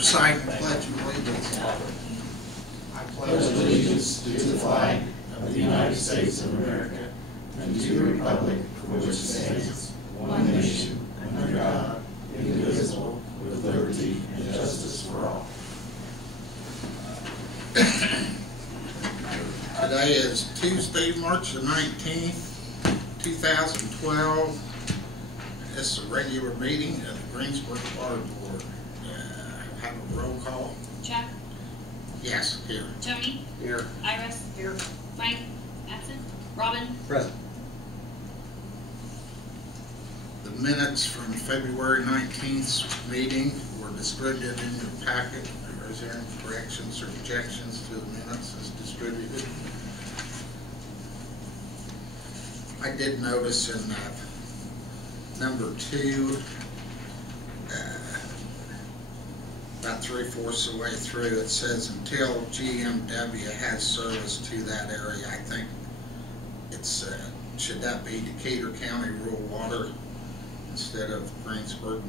Recite the Pledge of Allegiance. I pledge allegiance to the flag of the United States of America and to the republic for which it stands, one nation, under God, indivisible, with liberty and justice for all. Today is Tuesday, March the 19th, 2012. This is a regular meeting of the Greensburg Water Board. Have a roll call. Chuck? Yes, here. Tony? Here. Iris? Here. Frank? Absent? Robin? Present. The minutes from February 19th meeting were distributed in your packet. Is there any corrections or objections to the minutes as distributed? I did notice in number 2, about 3/4 of the way through, it says until GMW has service to that area. I think it's should that be Decatur County Rural Water instead of Greensburg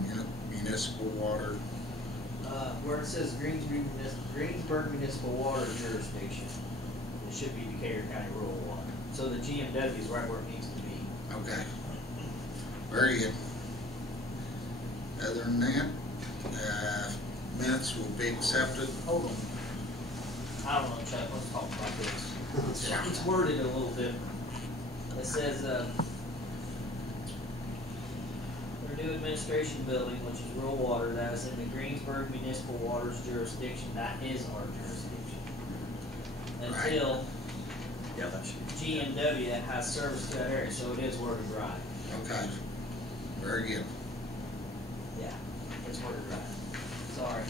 Municipal Water? Where it says Greensburg Municipal Water Jurisdiction, it should be Decatur County Rural Water. So the GMW is right where it needs to be. Okay. Very good. Other than that, minutes will be accepted. Hold on. I don't know, Chuck. Let's talk about this. Yeah. It's worded a little different. It says new administration building, which is rural water, that is in the Greensburg Municipal Waters jurisdiction. That is our jurisdiction. Until GMW has service to that area, so it is worded right. Okay. Very good. Yeah, it's worded right. Sorry.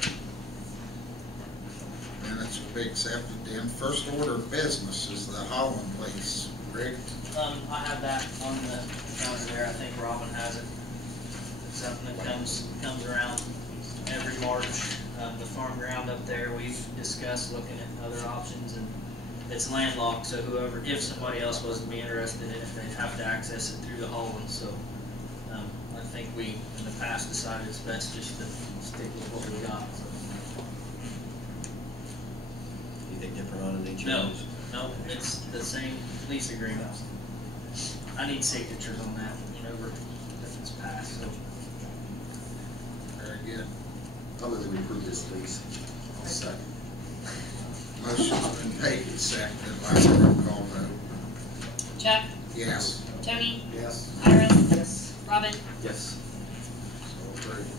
Minutes will be accepted then. First order of business is the Holland Lease. Rick? I have that on the counter there. I think Robin has it. It's something that comes around every March. The farm ground up there, we've discussed looking at other options, and it's landlocked, so if somebody else was to be interested in it, they'd have to access it through the Holland. So I think we, in the past, decided it's best just to stick with what we got. So. Anything different on it each year? No, it's the same lease agreement. I need signatures on that, if it's passed. So. Very good. I'll move we approve this lease. I'll second. Motion's been made and seconded. Last roll call vote. Chuck? Yes. Tony? Yes. Iris? Yes. Robin? Yes. So approved.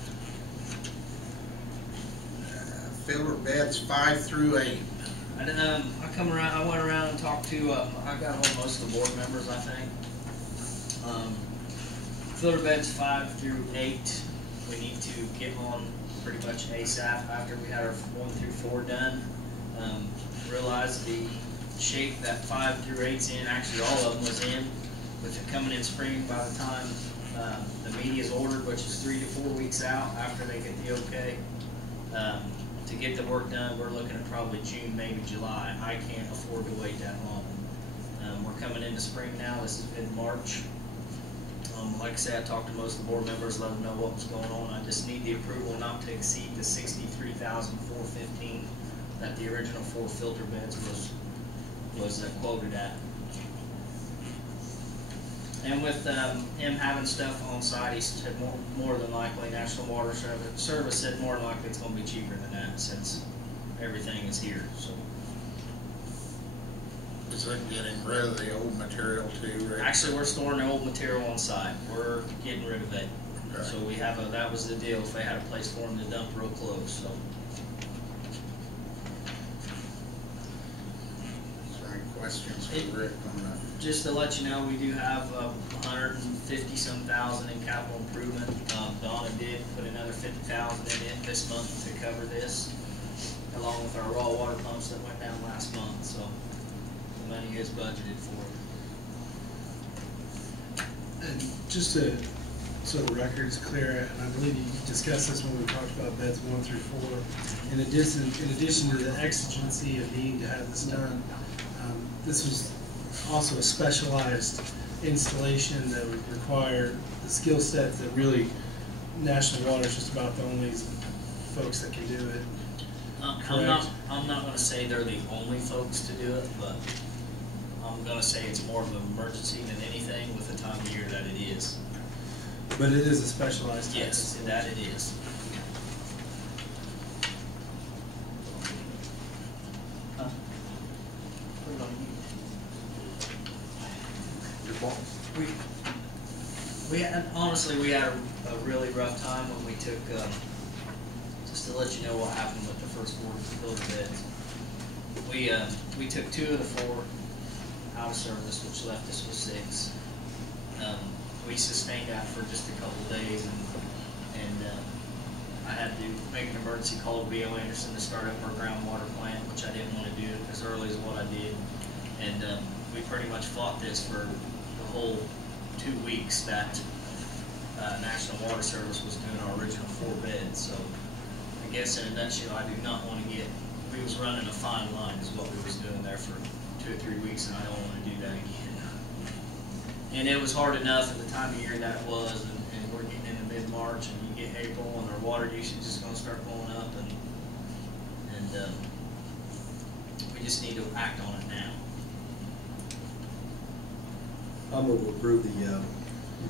Filler beds 5 through 8. I went around and talked to, I got hold of most of the board members, I think. Filler beds 5 through 8, we need to get on pretty much ASAP after we had our 1 through 4 done. Realized the shape that 5 through 8's in, actually all of them was in, with it coming in spring by the time the media is ordered, which is 3 to 4 weeks out after they get the okay. To get the work done, we're looking at probably June, maybe July. I can't afford to wait that long. We're coming into spring now. This has been March. Like I said, I talked to most of the board members, let them know what was going on. I just need the approval not to exceed the $63,415 that the original 4 filter beds was quoted at. And with him having stuff on site, he said more than likely National Water Service said more than likely it's going to be cheaper than that since everything is here. So. Is it getting rid of the old material too, Rick? Actually, we're storing the old material on site. We're getting rid of it. Okay. So we have that was the deal. If they had a place for them to dump real close. So. Is there any questions for Rick on that? Just to let you know, we do have 150-some thousand in capital improvement. Donna did put another 50,000 in it this month to cover this, along with our raw water pumps that went down last month. So the money is budgeted for it. And just so the record's clear, and I believe you discussed this when we talked about beds 1 through 4. In addition to the exigency of needing to have this done, this was also a specialized installation that would require the skill set that really National Water is just about the only folks that can do it. I'm not gonna say they're the only folks to do it, but I'm gonna say it's more of an emergency than anything with the time of year that it is. But it is a specialized type. Yes, that it is. Your boss. We had, honestly, we had a really rough time when we took, just to let you know what happened with the first 4 filter beds. We took 2 of the 4 out of service, which left us with 6. We sustained that for just a couple of days, and I had to make an emergency call to B.O. Anderson to start up our groundwater plant, which I didn't want to do as early as what I did. And we pretty much fought this for the whole 2 weeks that National Water Service was doing our original 4 beds. So I guess in a nutshell, I do not want to get, we was running a fine line is what we was doing there for 2 or 3 weeks, and I don't want to do that again. And it was hard enough at the time of year that it was, and we're getting into mid-March, and you get April, and our water usage is going to start going up, and we just need to act on it now. I'm going to approve the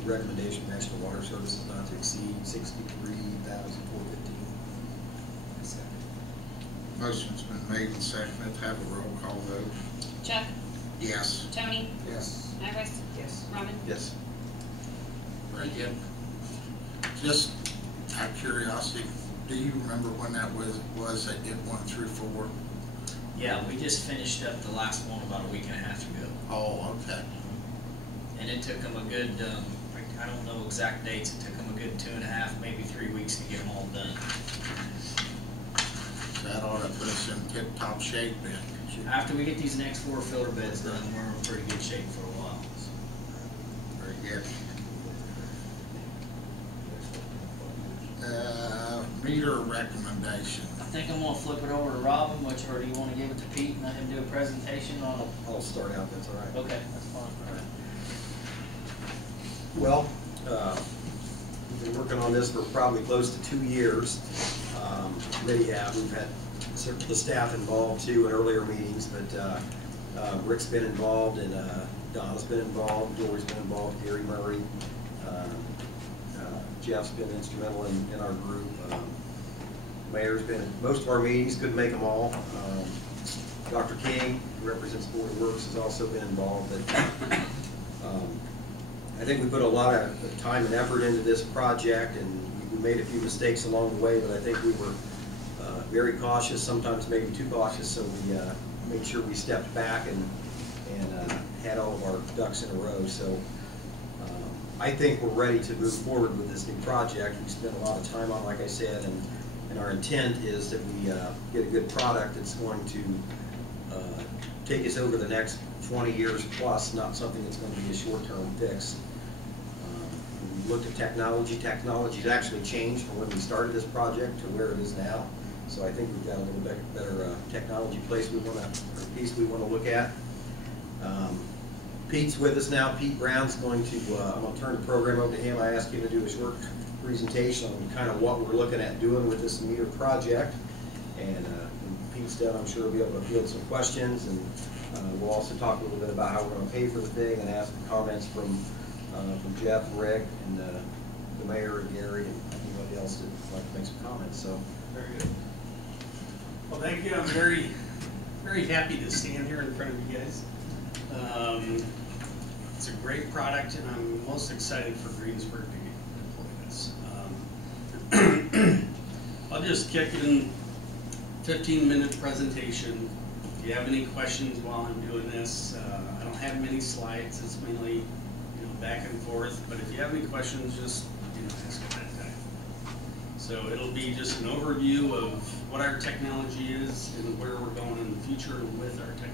recommendation of National Water Services not to exceed $63,415. Motion's been made and seconded. Have a roll call vote. Chuck, Yes. Tony, Yes. Iris, Yes. Robin. Yes. Very good. Just out of curiosity, do you remember when that was that did 1 through 4? Yeah, we just finished up the last one about a week and a half ago. Oh, okay. And it took them a good, I don't know exact dates, it took them a good 2.5, maybe 3 weeks to get them all done. That ought to put us in tip-top shape then. After we get these next 4 filter beds done, we're in pretty good shape for a while. Very good. Meter recommendation. I think I'm gonna flip it over to Robin, or do you wanna give it to Pete and let him do a presentation on it? I'll start out, that's all right. Okay, that's fine. Well, we've been working on this for probably close to 2 years. We've had certainly the staff involved too in earlier meetings, but Rick's been involved, and Don's been involved, Dory's been involved, Gary Murray, Jeff's been instrumental in our group. Mayor's been in most of our meetings, couldn't make them all. Dr. King, who represents Board of Works, has also been involved. But I think we put a lot of time and effort into this project, and we made a few mistakes along the way, but I think we were very cautious, sometimes maybe too cautious, so we made sure we stepped back and had all of our ducks in a row. So I think we're ready to move forward with this new project. We spent a lot of time on it, like I said, and our intent is that we get a good product that's going to take us over the next 20 years plus, not something that's going to be a short-term fix. We looked at technology. Technology's actually changed from when we started this project to where it is now. So I think we've got a little bit better technology piece we want to look at. Pete's with us now. Pete Brown's going to, I'm going to turn the program over to him. I asked him to do a short presentation on kind of what we're looking at doing with this meter project. And when Pete's done, I'm sure he'll be able to field some questions, and we'll also talk a little bit about how we're going to pay for the thing, and ask some comments from Jeff, Rick, and the mayor, and Gary, and anybody else that would like to make some comments. So very good. Well, thank you. I'm very, very happy to stand here in front of you guys. It's a great product, and I'm most excited for Greensburg to deploy this. I'll just kick in 15-minute presentation. If you have any questions while I'm doing this, I don't have many slides. It's mainly, back and forth. But if you have any questions, just ask at that time. So it'll be just an overview of what our technology is and where we're going in the future with our technology.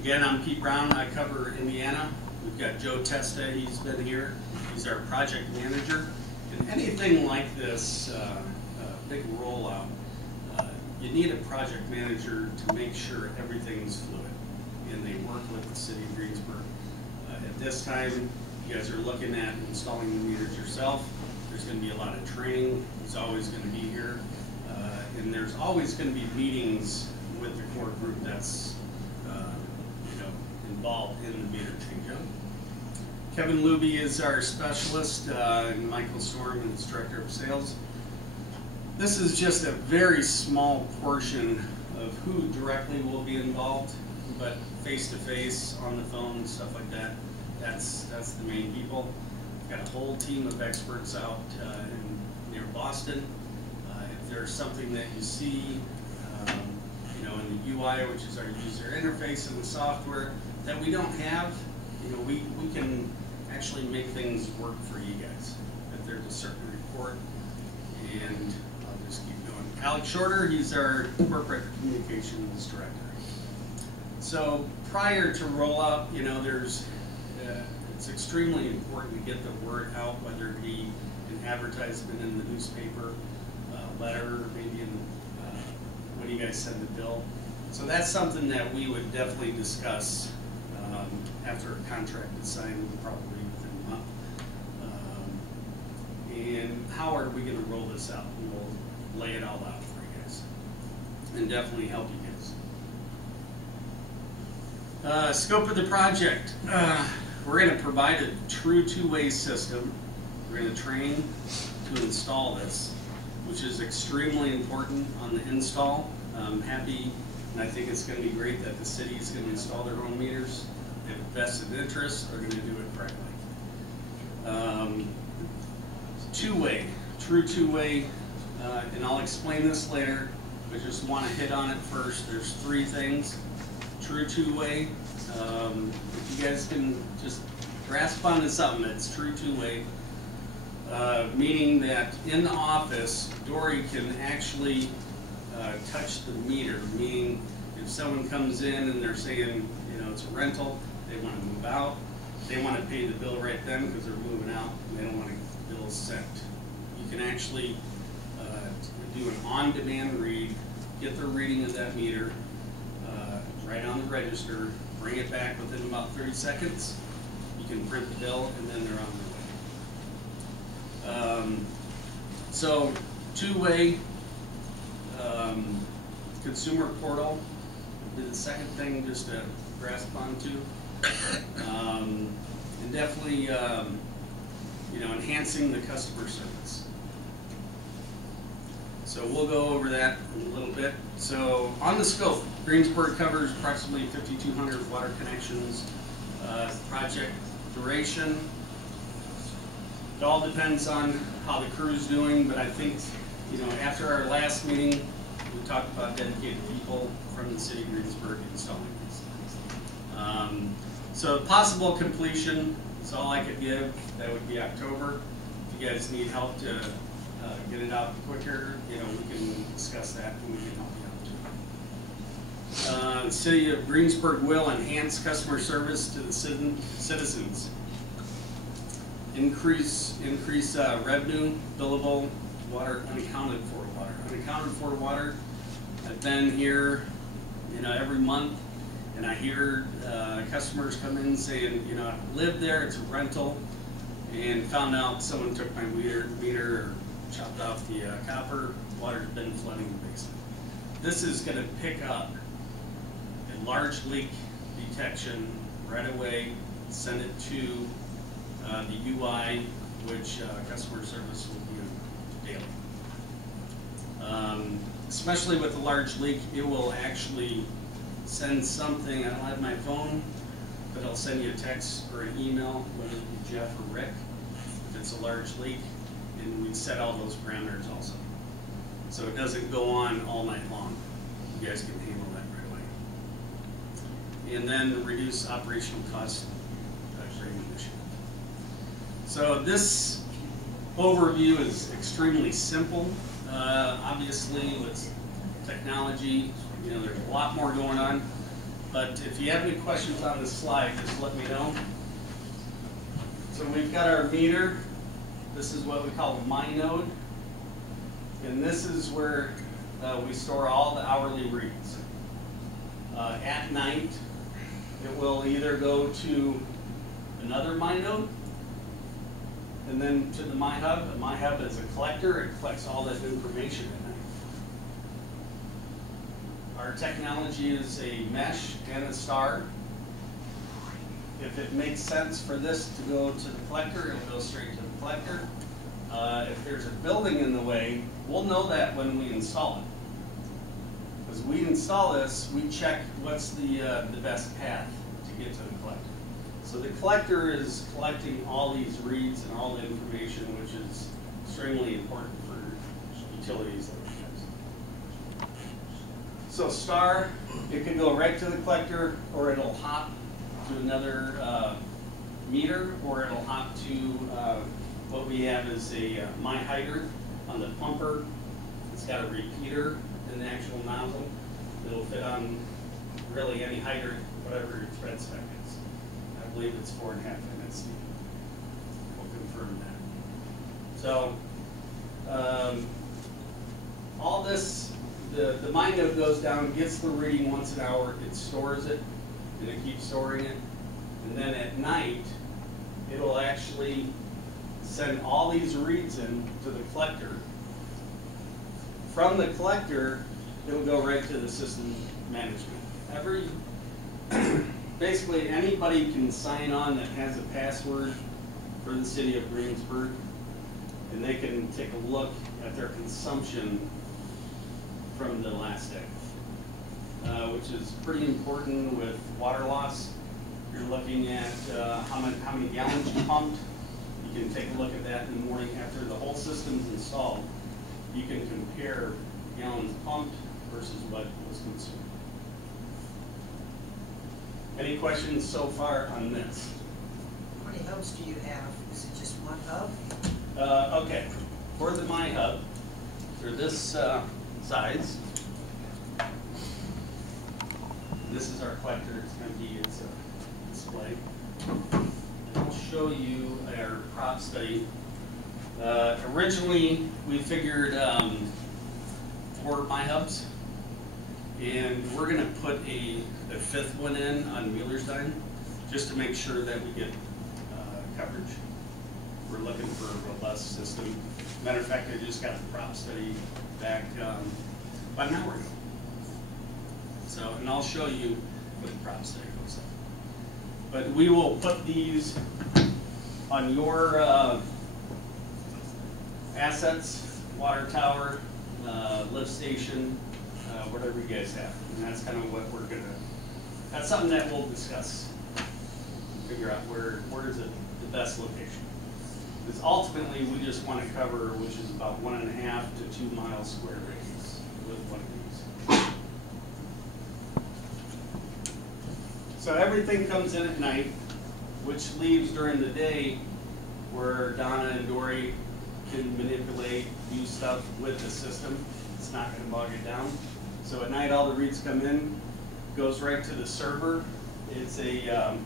Again, I'm Pete Brown. I cover Indiana. We've got Joe Testa. He's been here. He's our project manager. And anything like this, big rollout, you need a project manager to make sure everything's fluid, and they work with the city of Greensburg. At this time, you guys are looking at installing the meters yourself. There's going to be a lot of training. It's always going to be here. And there's always going to be meetings with the core group that's involved in the meter change-up. Kevin Luby is our specialist, and Michael Storm is director of sales. This is just a very small portion of who directly will be involved, but face-to-face, on the phone, stuff like that, that's the main people. We've got a whole team of experts out near Boston. If there's something that you see, in the UI, which is our user interface in the software, that we don't have, we can actually make things work for you guys. If there's a certain report, and I'll just keep going. Alex Shorter, he's our corporate communications director. So prior to rollout, it's extremely important to get the word out, whether it be an advertisement in the newspaper, letter, maybe in when you guys send the bill. So that's something that we would definitely discuss after a contract is signed, probably within a month. And how are we going to roll this out? And we'll lay it all out for you guys, and definitely help you guys. Scope of the project. We're going to provide a true two-way system. We're going to train to install this, which is extremely important on the install. I'm happy, and I think it's going to be great that the city is going to install their own meters. They have a vested interest, they're going to do it correctly. Two-way, true two-way, and I'll explain this later, but just want to hit on it first. There's three things. True two-way, if you guys can just grasp onto something, it's true two-way. Meaning that in the office, Dory can actually touch the meter, meaning if someone comes in and they're saying, it's a rental, they want to move out, they want to pay the bill right then because they're moving out, and they don't want the bill sent. You can actually do an on-demand read, get the reading of that meter, right on the register, bring it back within about 30 seconds, you can print the bill, and then they're on their way. So two-way consumer portal would be the second thing just to grasp onto. And definitely enhancing the customer service. So we'll go over that in a little bit. So on the scope, Greensburg covers approximately 5,200 water connections. Project duration, it all depends on how the crew's doing, but I think, after our last meeting, we talked about dedicated people from the city of Greensburg installing these things. So possible completion is all I could give. That would be October. If you guys need help to get it out quicker, we can discuss that and we can help you out too. The city of Greensburg will enhance customer service to the citizens. Increase revenue, billable water, unaccounted for water. Unaccounted for water, I've been here, every month, and I hear customers come in saying, I live there, it's a rental, and found out someone took my meter or chopped off the copper, water's been flooding the basement. This is going to pick up a large leak detection right away, send it to the UI, which customer service will do daily. Especially with a large leak, it will actually send something. I don't have my phone, but I'll send you a text or an email, whether it be Jeff or Rick, if it's a large leak, and we set all those parameters also. So it doesn't go on all night long. You guys can handle that right away. And then reduce operational costs during the initiative. So this overview is extremely simple. Obviously, with technology, there's a lot more going on. But if you have any questions on this slide, just let me know. So we've got our meter. This is what we call a my node. And this is where we store all the hourly reads. At night, it will either go to another my node, and then to the MyHub. The MyHub is a collector. It collects all that information at night. Our technology is a mesh and a star. If it makes sense for this to go to the collector, it'll go straight to the collector. If there's a building in the way, we'll know that when we install it. As we install this, we check what's the best path to get to the collector. So the collector is collecting all these reads and all the information, which is extremely important for utilities like this. So star, it can go right to the collector, or it'll hop to another meter, or it'll hop to what we have is a my hydrant on the pumper. It's got a repeater in the actual nozzle. It'll fit on really any hydrant, whatever your thread spec is. I believe it's 4.5 minutes. We'll confirm that. So all this, the my node goes down, gets the reading once an hour, it stores it, and it keeps storing it. And then at night, it'll actually send all these reads in to the collector. From the collector, it'll go right to the system management. Basically, anybody can sign on that has a password for the city of Greensburg, and they can take a look at their consumption from the last day, which is pretty important with water loss. You're looking at how many gallons you pumped. You can take a look at that in the morning after the whole system's installed. You can compare gallons pumped versus what was consumed. Any questions so far on this? How many hubs do you have? Is it just one hub? Okay, for the MyHub, they're this size. This is our collector. It's going to be its display. And I'll show you our prop study. Originally, we figured 4 MyHubs, and we're going to put a 5th one in on Muellerstein just to make sure that we get coverage. We're looking for a robust system. Matter of fact, I just got the prop study back about an hour ago. So, and I'll show you what the prop study looks like. But we will put these on your assets, water tower, lift station, whatever you guys have. And that's kind of what we're gonna, that's something that we'll discuss. Figure out where is it the best location. Because ultimately we just want to cover, which is about 1.5 to 2 mile square radius with one of these. So everything comes in at night, which leaves during the day where Donna and Dory can manipulate, do stuff with the system. It's not going to bog it down. So at night, all the reads come in, goes right to the server. It's a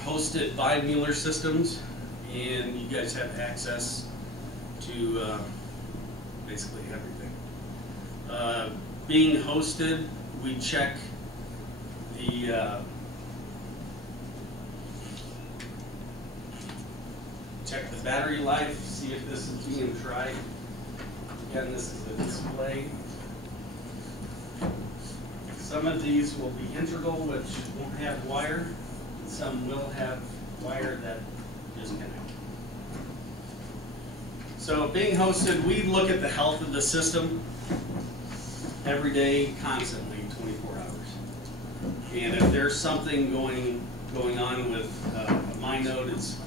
hosted by Mueller Systems, and you guys have access to basically everything. Being hosted, we check the battery life, see if this is being tried. Again, this is the display. Some of these will be integral, which won't have wire. Some will have wire that just connect. So being hosted, we look at the health of the system every day, constantly, 24 hours. And if there's something going on with my node, it's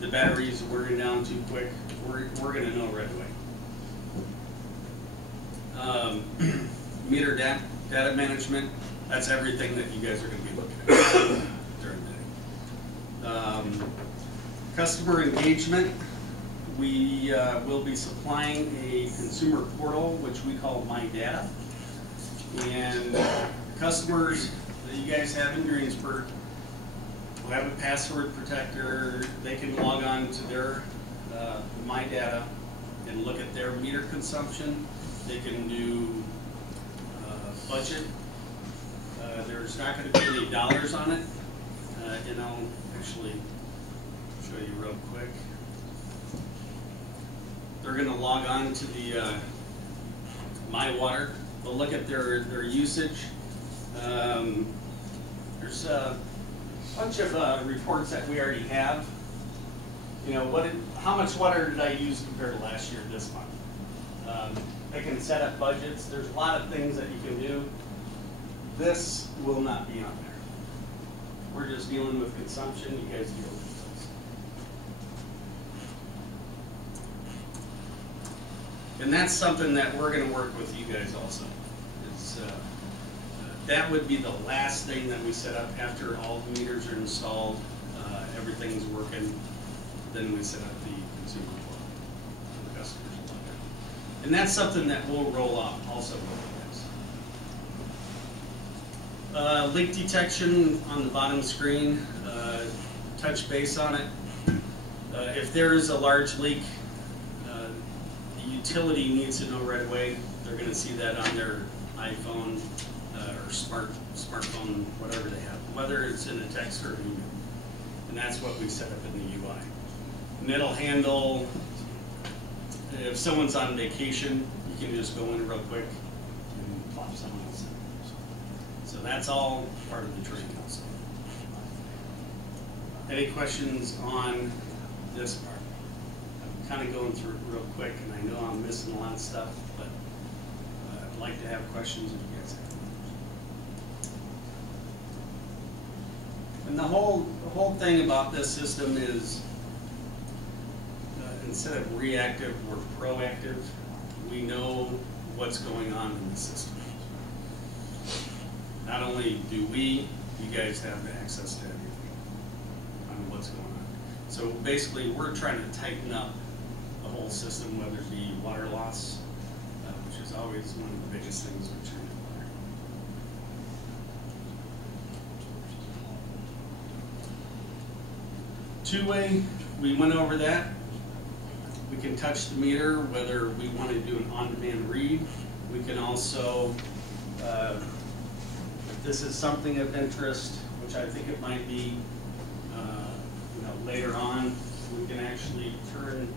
the battery is wearing down too quick, we're going to know right away. Meter data management, that's everything that you guys are going to be looking at during the day. Customer engagement, we will be supplying a consumer portal, which we call My Data. And customers that you guys have in Greensburg will have a password protector. They can log on to their My Data and look at their meter consumption. They can do budget. There's not going to be any dollars on it, and I'll actually show show you real quick. They're gonna log on to the My Water. They'll look at their usage. There's a bunch of reports that we already have. You know, how much water did I use compared to last year this month? They can set up budgets. There's a lot of things that you can do. This will not be on there. We're just dealing with consumption. You guys deal with this. And that's something that we're going to work with you guys also. That would be the last thing that we set up after all the meters are installed, everything's working, then we set up the consumer portal for the customers. And that's something that we'll roll out also with you guys. Leak detection on the bottom screen, touch base on it. If there is a large leak, the utility needs to know right away. They're going to see that on their iPhone or smartphone, whatever they have, whether it's in a text or an email. And that's what we set up in the UI. And it'll handle, if someone's on vacation, you can just go in real quick and plop someone else in. So that's all part of the training also. Any questions on this part? I'm kind of going through it real quick, and I know I'm missing a lot of stuff, but I'd like to have questions if you guys have. And the whole thing about this system is instead of reactive, we're proactive. We know what's going on in the system. Not only do we, you guys have the access to everything on what's going on. So basically, we're trying to tighten up the whole system, whether it be water loss, which is always one of the biggest things we're trying to do. Two-way, we went over that. We can touch the meter, whether we want to do an on-demand read. We can also, if this is something of interest, which I think it might be, later on, we can actually turn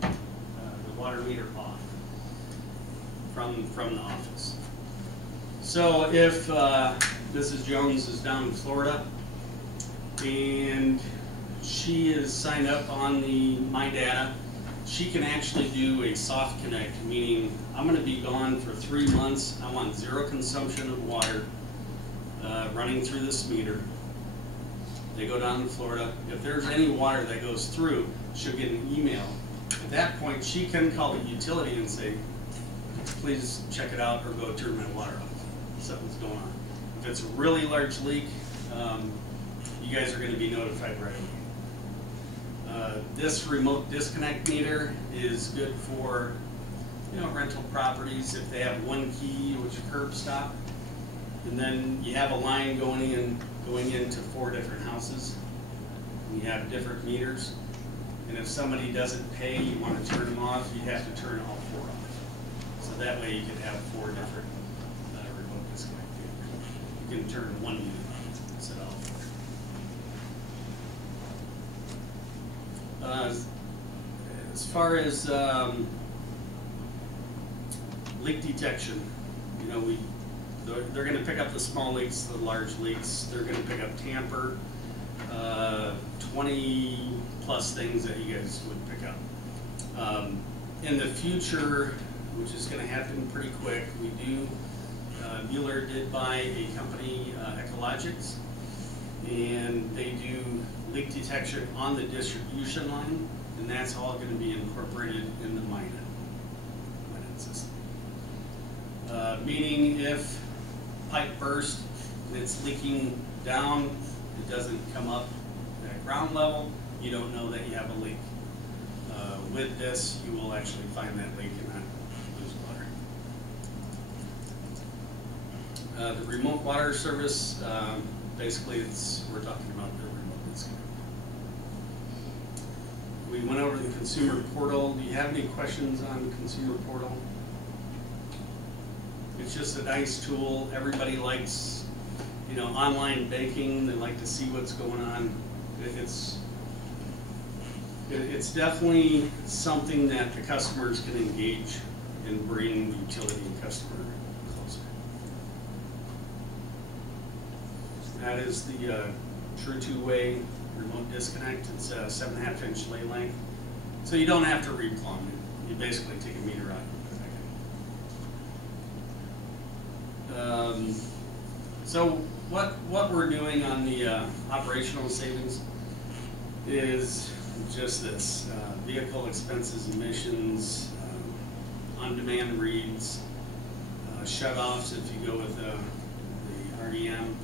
the water meter off from the office. So if Mrs. Jones is down in Florida, and she is signed up on the My Data, she can actually do a soft connect, meaning I'm going to be gone for 3 months. I want zero consumption of water running through this meter. They go down to Florida. If there's any water that goes through, she'll get an email. At that point, she can call the utility and say, please check it out or go turn my water off. Something's going on. If it's a really large leak, you guys are going to be notified right away. This remote disconnect meter is good for, rental properties. If they have one key, which is a curb stop, and then you have a line going into 4 different houses, and you have different meters. And if somebody doesn't pay, you want to turn them off, you have to turn all 4 off. So that way you can have 4 different remote disconnect meters. You can turn one unit on instead of all 4. As far as leak detection, they're going to pick up the small leaks, the large leaks. They're going to pick up tamper, 20 plus things that you guys would pick up. In the future, which is going to happen pretty quick, we do, Mueller did buy a company, Ecologics, and they do leak detection on the distribution line, and that's all going to be incorporated in the MINET system. Meaning if pipe burst and it's leaking down, it doesn't come up at ground level, you don't know that you have a leak. With this, you will actually find that leak and not lose water. The remote water service, basically we're talking about the remote disconnect. We went over the consumer portal. Do you have any questions on the consumer portal? It's just a nice tool. Everybody likes, online banking. They like to see what's going on. It's definitely something that the customers can engage and bring the utility and customer closer. That is the true two-way remote disconnect. It's a 7.5 inch lay length. So you don't have to replumb it. You basically take a meter out and put it back in. So what we're doing on the operational savings is just this, vehicle expenses, emissions, on-demand reads, shut-offs if you go with the RDM.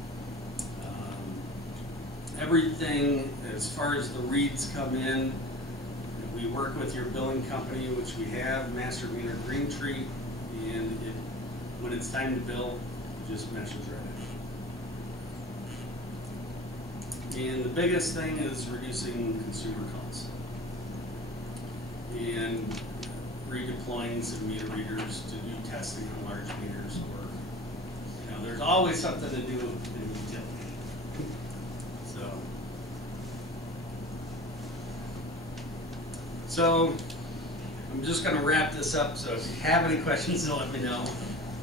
Everything as far as the reads come in, we work with your billing company, which we have, Master Meter Green Tree, and when it's time to bill, it just meshes right in. And the biggest thing is reducing consumer costs and redeploying some meter readers to do testing on large meters, or there's always something to do in utility. So I'm just going to wrap this up. So if you have any questions, let me know.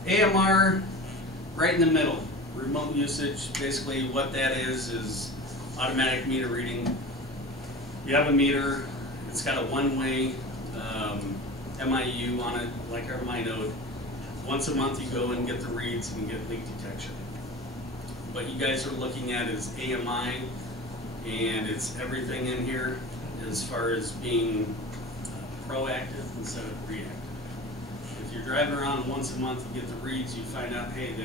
AMR, right in the middle. Remote usage, basically what that is automatic meter reading. You have a meter, it's got a one-way MIU on it, like our MyNode. Once a month you go and get the reads and get leak detection. What you guys are looking at is AMI, and it's everything in here as far as being proactive instead of reactive. If you're driving around once a month, you get the reads, you find out, hey,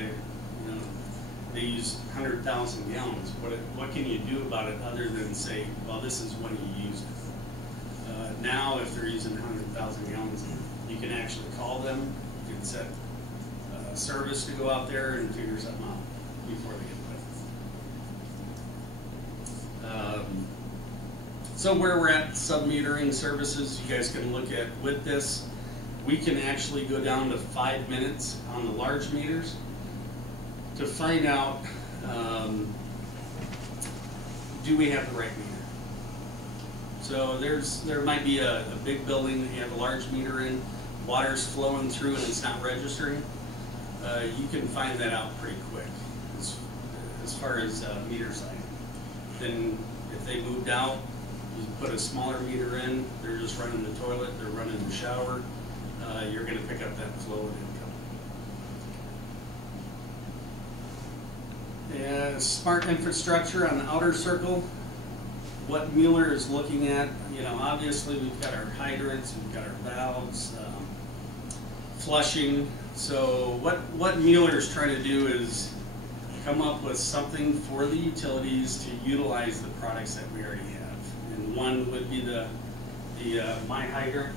they use 100,000 gallons. What can you do about it other than say, well, this is when you use it? Now, if they're using 100,000 gallons, you can actually call them, you can set service to go out there and figure something out before they get put. So where we're at sub-metering services, you guys can look at with this. We can actually go down to 5 minutes on the large meters to find out, do we have the right meter? So there might be a big building that you have a large meter in, water's flowing through and it's not registering. You can find that out pretty quick as far as meter side. Then if they moved out, you put a smaller meter in, they're just running the toilet, they're running the shower, you're going to pick up that flow and income. Yeah, smart infrastructure on the outer circle. What Mueller is looking at, obviously we've got our hydrants, we've got our valves, flushing. So what Mueller is trying to do is come up with something for the utilities to utilize the products that we already have. And one would be the My Hydrant.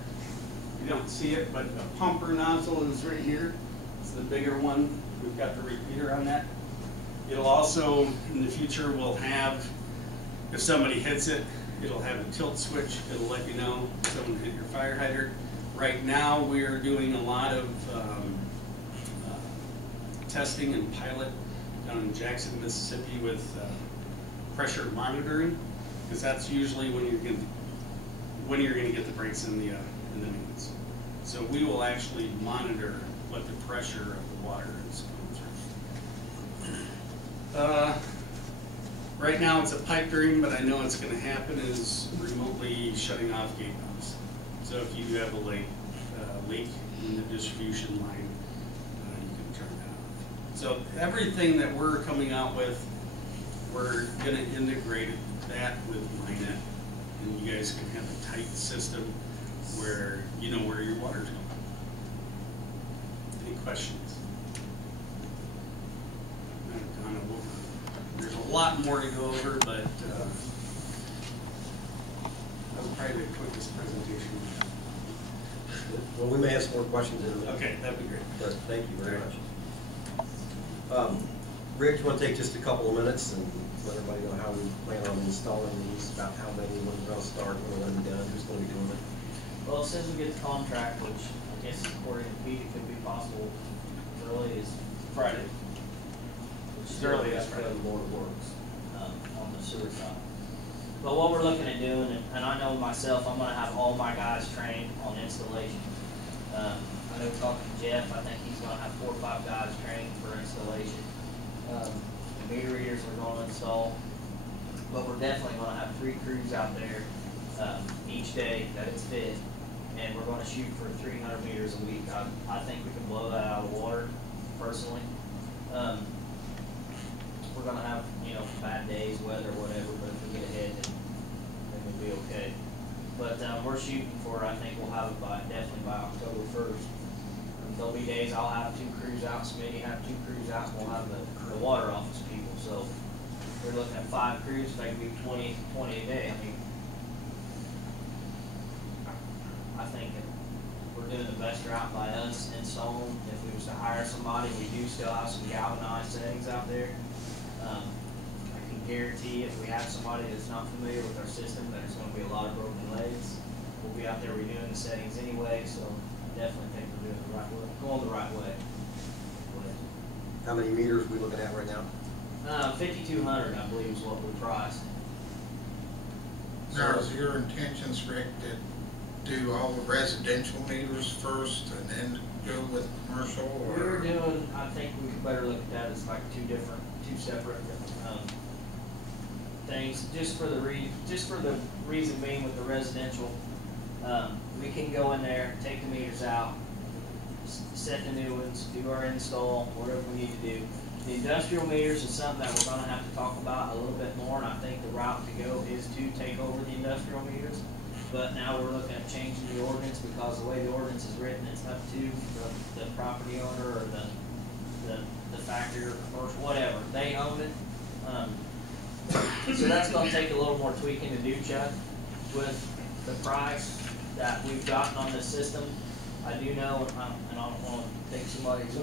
You don't see it, but the pumper nozzle is right here. It's the bigger one. We've got the repeater on that. It'll also, in the future, will have, if somebody hits it, it'll have a tilt switch. It'll let you know if someone hit your fire hydrant. Right now, we're doing a lot of testing and pilot down in Jackson, Mississippi with pressure monitoring, because that's usually when you're going to get the breaks in the mains. So we will actually monitor what the pressure of the water is going through. Right now it's a pipe dream, but I know it's going to happen is remotely shutting off gate valves. So if you have a leak in the distribution line, you can turn that off. So everything that we're coming out with, we're going to integrate that with MyNet, and you guys can have a tight system where you know where your water's going. Any questions? I've gone over. There's a lot more to go over, but that was probably the quickest presentation. Well, we may have some more questions in a minute. Okay, that'd be great. But thank you very much. Rick, do you want to take just a couple of minutes and let everybody know how we plan on installing these, about how many, when we're going to start, when we're going to be done, who's going to be doing it? Well, as soon as we get the contract, which I guess according to Pete, it could be possible as early as Friday. which As early as Friday. The board works on the sewer side. But what we're looking at doing, and I know myself, I'm gonna have all my guys trained on installation. I know talking to Jeff, I think he's gonna have 4 or 5 guys trained for installation. The meter readers we're gonna install, but we're definitely gonna have 3 crews out there, each day that it's fit. And we're gonna shoot for 300 meters a week. I think we can blow that out of the water, personally. We're gonna have, you know, bad days, weather, whatever, but if we get ahead, then we'll be okay. But, we're shooting for, I think we'll have it definitely by October 1st. There'll be days I'll have 2 crews out, Smitty have 2 crews out, and we'll have the water office people. So we're looking at 5 crews, if they can do 20 a day. I mean, I think we're doing the best route by us installing. If we was to hire somebody, we do still have some galvanized settings out there. I can guarantee if we have somebody that's not familiar with our system, there's gonna be a lot of broken legs. We'll be out there redoing the settings anyway, so I definitely think we're doing the right way, going the right way. How many meters are we looking at right now? 5,200, I believe, is what we priced. Now, is your intentions, Rick, to do all the residential meters first and then go with commercial, or? We're doing, I think we better look at that as like 2 separate, things, just for the reason being with the residential, we can go in there, take the meters out, set the new ones, do our install, whatever we need to do. The industrial meters is something that we're gonna have to talk about a little bit more, and I think the route to go is to take over the industrial meters. But now we're looking at changing the ordinance, because the way the ordinance is written, it's up to the property owner or the factory or commercial, whatever, they own it. So that's gonna take a little more tweaking to do, Chuck, with the price that we've gotten on this system. I do know, and I don't wanna think somebody's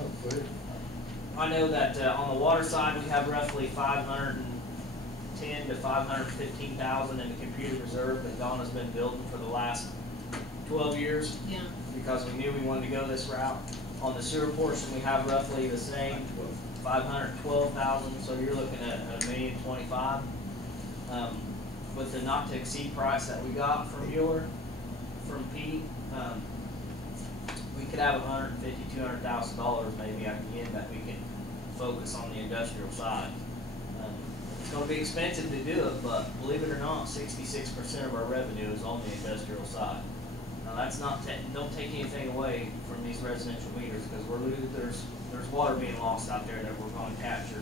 I know that, on the water side, we have roughly 510 to 515,000 in the computer reserve that Donna's been building for the last 12 years. Yeah. Because we knew we wanted to go this route. On the sewer portion, we have roughly the same, 512,000, so you're looking at $1,025,000. With the not to exceed price that we got from Mueller, from Pete, we could have $150,000 to $200,000 maybe at the end that we can focus on the industrial side. It's going to be expensive to do it, but believe it or not, 66% of our revenue is on the industrial side. Now that's not don't take anything away from these residential meters, because there's water being lost out there that we're going to capture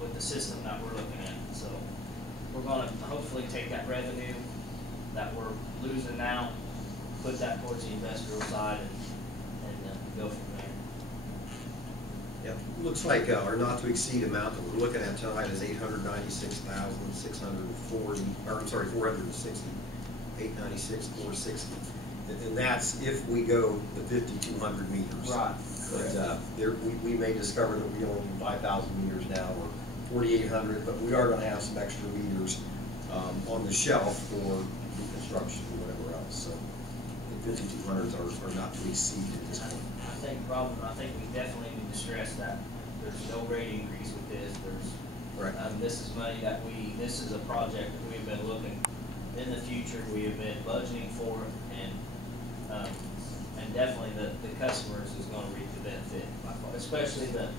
with the system that we're looking at. So we're going to hopefully take that revenue that we're losing now, put that towards the industrial side, and go from there. Yep, looks like our not to exceed amount that we're looking at tonight is 896,640, or I'm sorry, 460, 896,460. And that's if we go the 5,200 meters. Right. But we may discover that we only need 5,000 meters now, or 4,800, but we are going to have some extra meters on the shelf for reconstruction or whatever else. So the 5,200s are not to exceed at this point. I think we definitely need to stress that there's no rate increase with this. Right. This is money that this is a project that we've been looking in the future. We have been budgeting for it, and definitely the customers is going to reap the benefit, especially the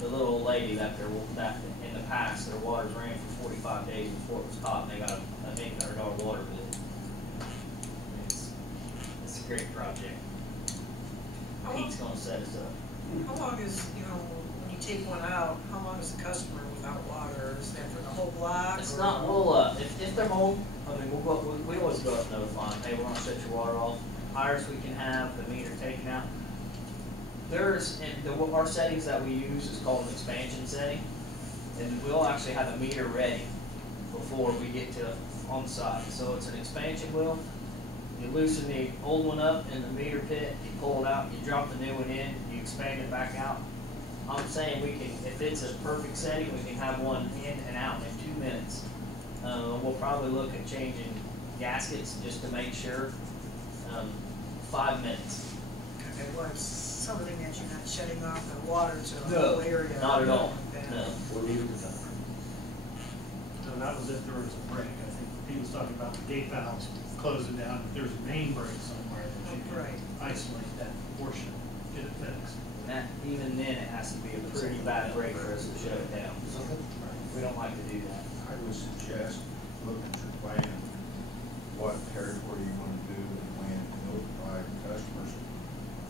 little old lady that in the past their waters ran for 45 days before it was caught, and they got a $800 water bill. It's a great project. Pete's going to set us up. How long is, when you take one out, how long is the customer without water? Is that for the whole block? It's or? not, if they're home, I mean, we always go up and notify them, hey, we're gonna shut your water off. Ours, we can have the meter taken out. Our settings that we use is called an expansion setting, and we'll actually have the meter ready before we get to on site. So it's an expansion wheel. You loosen the old one up in the meter pit, you pull it out, you drop the new one in, you expand it back out. I'm saying we can, if it's a perfect setting, we can have one in and out in 2 minutes. We'll probably look at changing gaskets just to make sure. 5 minutes. Okay, well, it's something that you're not shutting off the water to the No, whole area. not at all. Like that. No. Or neither was that. No, that was if there was a break. I think he was talking about the gate valves closing down. If there's a main break somewhere, that you Right. can isolate that portion, get it fixed. And that, even then, it has to be a pretty bad break for us to shut it down. We don't like to do that. I would suggest looking at your plan, what territory you want to do and when, notify customers a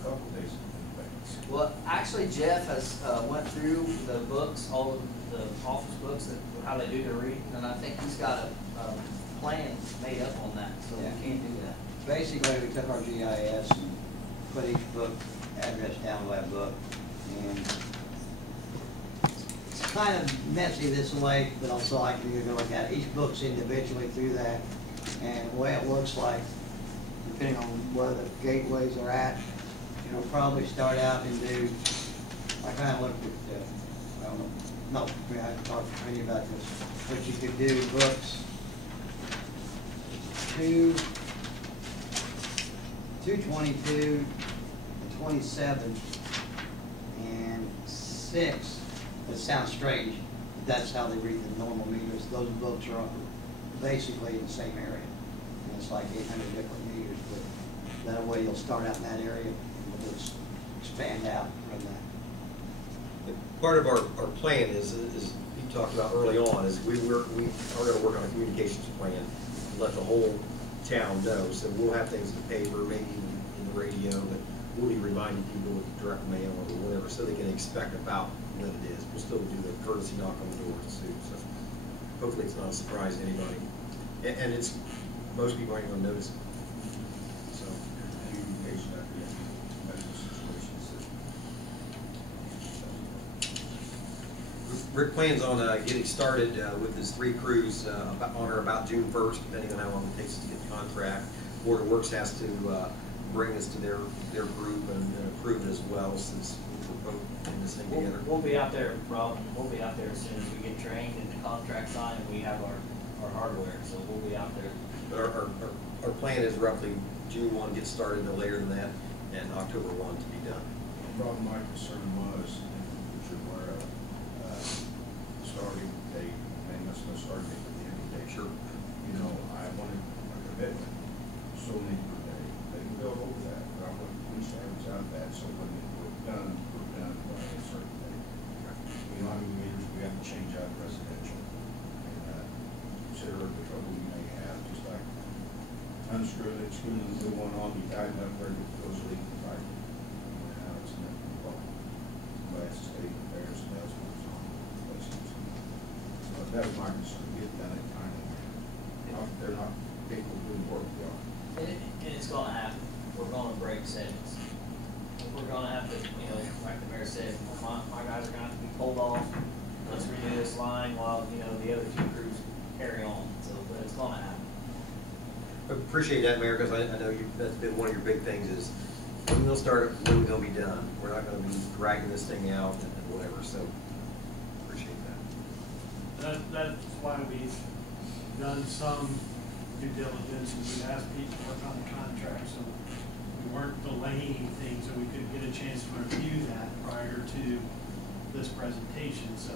couple days in advance. Well, actually, Jeff has, went through the books, all of the office books, that, how they do their reading, and I think he's got a plan made up on that, so we can't do that. Basically, we took our GIS and put each book address down to that book, and it's kind of messy this way, but also I can go look at it. Each book's individually through that, and the way it looks like, depending on where the gateways are at, you'll probably start out and do, I kind of looked at, I don't know, no, I have to talk to Randy about this, but you could do books 222, 27, and 6. It sounds strange, but that's how they read the normal meters. Those books are basically in the same area. And it's like 800 different meters, but that way you'll start out in that area and we'll just expand out from that. Part of our plan is you talked about early on, is we are going to work on a communications plan and let the whole town know. So we'll have things in the paper, maybe in the radio, but we'll be reminding people with direct mail or whatever, so they can expect about what it is. We'll still do the courtesy knock on the door too. So hopefully it's not a surprise to anybody. And it's, most people aren't going to notice it. So Communication after you have medical situations. Rick plans on getting started with his 3 crews on or about June 1st, depending on how long it takes us to get the contract. Board of Works has to bring us to their group and approve it as well, since we're both in this thing together. We'll be out there, Rob, we'll be out there as soon as we get trained and the contract signed and we have our hardware, so we'll be out there. But our plan is roughly June 1, get started, no later than that, and October 1 to be done. Rob, my concern was, which you're aware of, starting date, maybe that's no start date, but the end of the day. Sure. You know, I wanted a commitment, so many per day. They can go over that, but I want police standards out of that, so when we're done by a certain date. We know how many meters we have to change out residential, and consider the trouble we may have, just like unscrewing it, screwing the new one on, you tighten up where it goes leaking, right? And now it's in the problem. Somebody has to stay there, so that's what's on. So that was my concern, get it done in time. They're not capable of doing work, they are. And it's gonna happen. We're gonna break settings. We're gonna have to, you know, like the mayor said, my guys are gonna have to be pulled off. Let's redo this line while, you know, the other 2 crews carry on. So, but it's gonna happen. I appreciate that, Mayor, because I know that's been one of your big things is, when we'll start, when we're going to be done. We're not going to be dragging this thing out and whatever, so appreciate that. That's why we've done some due diligence, and we've asked people to work on the contract, so we weren't delaying things, so we could get a chance to review that prior to this presentation. So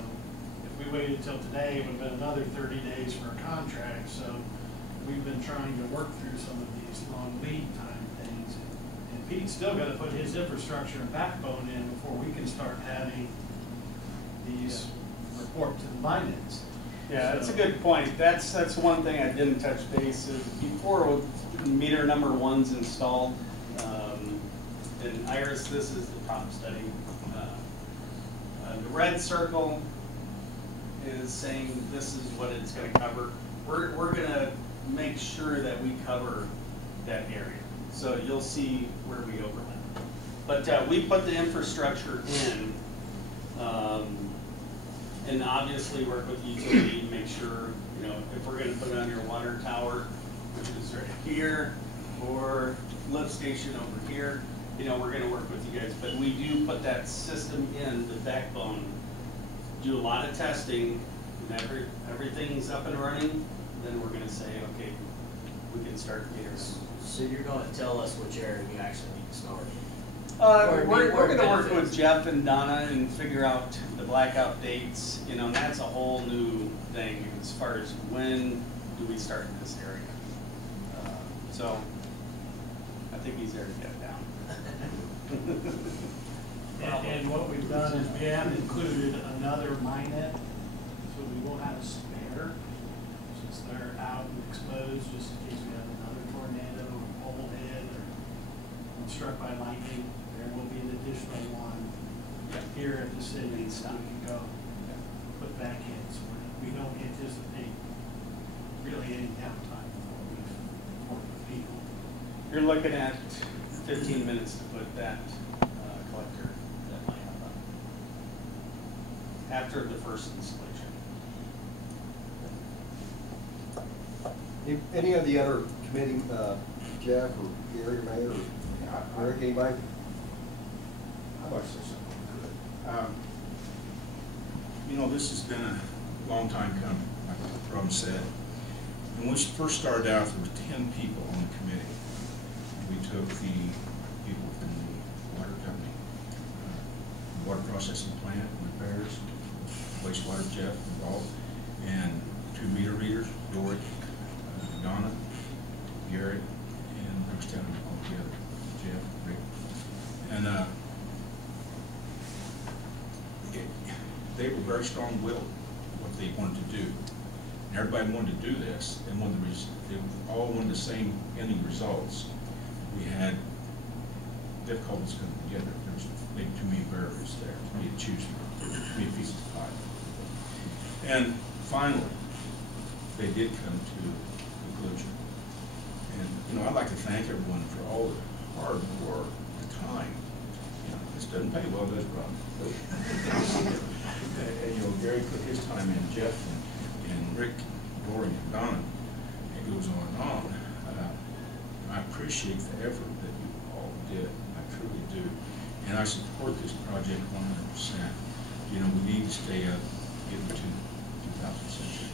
if we waited till today, it would have been another 30 days for a contract, so we've been trying to work through some of these long lead time things. And Pete's still got to put his infrastructure and backbone in before we can start having these report to the finance. Yeah, that's a good point. That's one thing I didn't touch base is before meter number 1's installed. And Iris, this is the top study. The red circle is saying this is what it's going to cover. We're going to make sure that we cover that area. So you'll see where we overlap. But we put the infrastructure in, and obviously work with the utility to make sure, you know, if we're going to put it on your water tower, which is right here, or lift station over here, you know, we're going to work with you guys. But we do put that system in, the backbone, do a lot of testing, and everything's up and running. Then we're going to say, okay, we can start meters. So you're gonna tell us which area we actually need to start in? We're going to work with Jeff and Donna and figure out the blackout dates. You know, and that's a whole new thing as far as when do we start in this area? So I think he's there to get it down. And what we've done is we have included another mine net, so we will have a spare, since they're out and exposed, just in case we have another tornado or pole hit or struck by lightning. There will be an additional one here at the city, so we can go put back in. So we don't anticipate really any downtime before we've worked with people. You're looking at 15 minutes to put that collector, that line up after the first installation. Any of the other committee, Jeff or Gary or Mayor or Rick, anybody? I'd like to say something good. You know, this has been a long time coming, like Ron said. And when we first started out, there were 10 people on the committee. We took the people from the water company, water processing plant, repairs, wastewater Jeff involved, and 2 meter readers, Doric, Donna, Garrett, and I was 10 all together, Jeff, Rick. And they were very strong-willed what they wanted to do. And everybody wanted to do this, and they all wanted the same ending results. We had difficulties coming together. There was maybe too many variables there for me to choose from, too many pieces of pie. And finally, they did come to a conclusion. And you know, I'd like to thank everyone for all the hard work, the time. You know, this doesn't pay well, does it, Rob? And you know, Gary put his time in, Jeff and Rick, Dory, and Donna. It goes on and on. I appreciate the effort that you all did. I truly do. And I support this project 100%. You know, we need to stay up, get into 2000 century.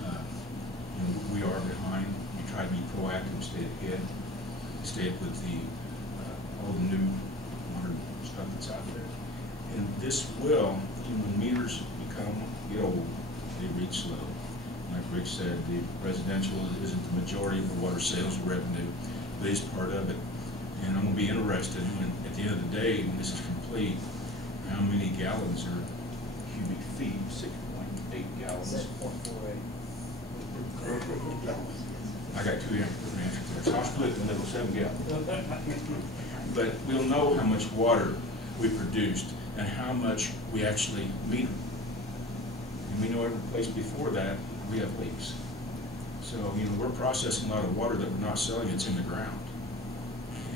You know, we are behind. We try to be proactive, stay ahead, stay up with the all the new modern stuff that's out there. And this will, you know, when meters get old, they read slow. Like Rick said, the residential isn't the majority of the water sales revenue, but it's part of it. And I'm going to be interested when, at the end of the day, when this is complete, how many gallons or cubic feet, 6.8 gallons. 6.48. I got 2 different answers there. So I'll split in the middle, 7 gallons. But we'll know how much water we produced and how much we actually meter. And we know every place before that we have leaks. So, you know, we're processing a lot of water that we're not selling, it's in the ground.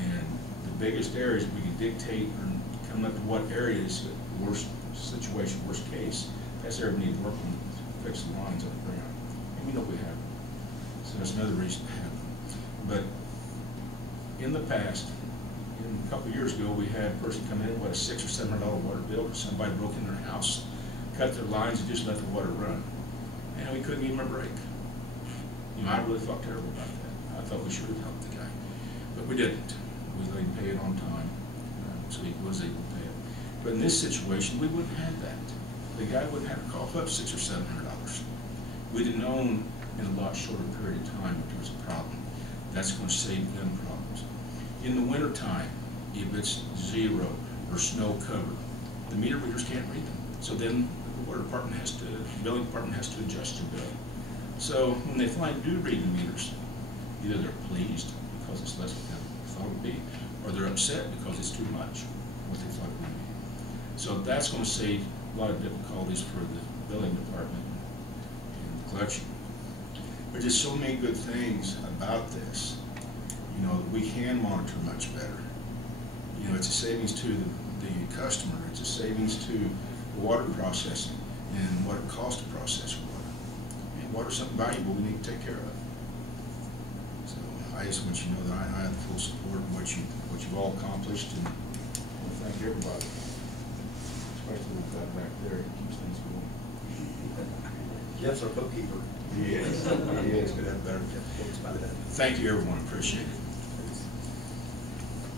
And the biggest areas we can dictate or come up to what areas, worst situation, worst case, that's area we need to work on, fix the lines underground. And we know we have. So that's another reason to have them. But in the past, a couple of years ago, we had a person come in with a $600 or $700 water bill because somebody broke in their house, cut their lines, and just let the water run. And we couldn't give him a break. You know, I really felt terrible about that. I thought we should have helped the guy. But we didn't. We let him pay it on time, so he was able to pay it. But in this situation, we wouldn't have that. The guy wouldn't have to cough up $600 or $700. We'd have known in a lot shorter period of time if there was a problem. That's going to save them problems. In the wintertime, if it's 0 or snow covered, the meter readers can't read them. So then the water department the building department has to adjust your bill. So when they finally do read the meters, either they're pleased because it's less than they thought it would be, or they're upset because it's too much, what they thought it would be. So that's going to save a lot of difficulties for the building department and the collection. But there's so many good things about this. You know, we can monitor much better. You know, it's a savings to the customer. It's a savings to the water processing and what it costs to process water. And water's something valuable we need to take care of. So I just want you to know that I have full support of what you've all accomplished, and I want to thank everybody, especially with that back there. It keeps things going. Jeff's our bookkeeper. He is. He is. Could have better. Thank you, everyone. Appreciate it.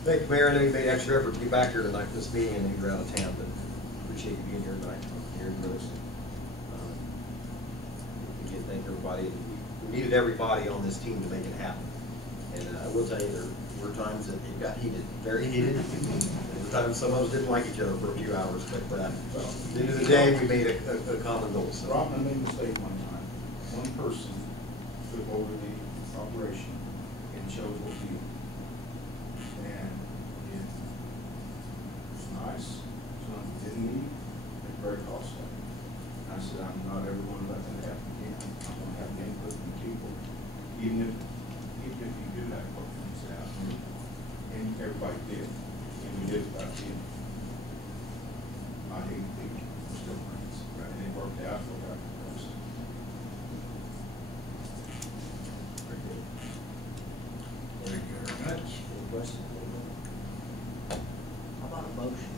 Thank you, Mayor. I know you made extra effort to get back here tonight for this meeting, and you're out of town, but appreciate you being here tonight. Here in Gross. Again, thank everybody. We needed everybody on this team to make it happen. And I will tell you, there were times that it got heated, very heated. There were times some of us didn't like each other for a few hours, but at the end of the day, we made a common goal. So. Rob, I made a mistake one time. One person took over the operation and chose what to do. And it was nice, some didn't need, it's very costly. I said, I'm not ever going to let that happen again. I'm going to have input from people, even if you do have to work things out. And everybody did, and we did about 10. I hate people, we're still friends, right? And it worked out for that person. Very good. Thank you very much. Any questions? How about a motion?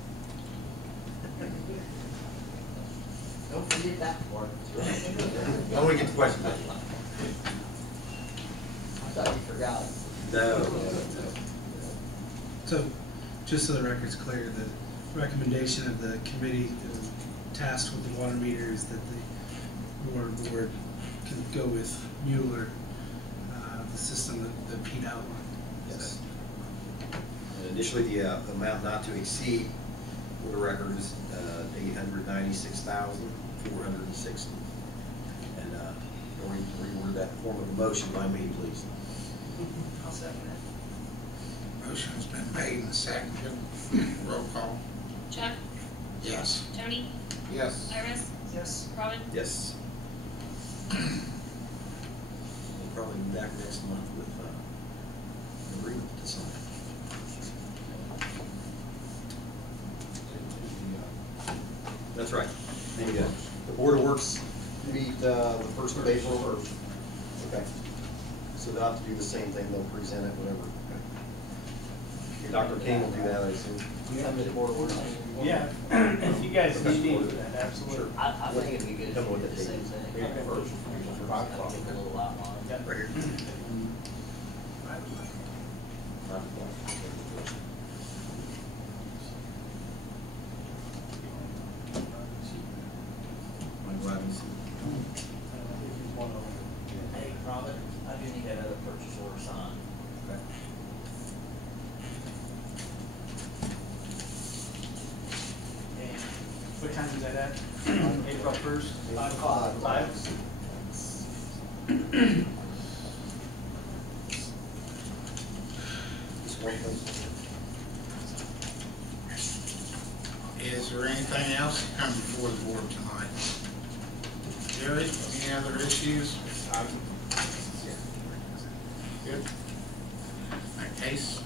Don't forget that part. I want to get the question. I thought you forgot. No. So, just so the record's clear, the recommendation of the committee tasked with the water meter is that the board can go with Mueller, the system that Pete outlined. Yes. And initially, the amount not to exceed for the record is $896,460. And going to reword that form of a motion by me, please. I'll second it. Motion's been made and seconded. Roll call. Chuck, Yes. Tony, Yes. Iris, Yes. Robin, Yes. We'll probably be back next month with an agreement to sign. That's right. The Board of Works meet the 1st of April, or, okay. So they'll have to do the same thing, they'll present it, whatever. Okay. Dr. King will do that, I assume. Come to the board of works. Yeah, if you guys need me, absolutely. I think it'd be good Tell if me we what did the that same date is. thing. Yeah. First, that'll take a little while longer. Right here. I'm glad to see. Hey, Robin, I do need that other purchase order signed. Okay. And what time is that at? April 1st? 5 o'clock. 5? Just one thing. Is there anything else to come before the board tonight? Jerry, any other issues? Good. In that case,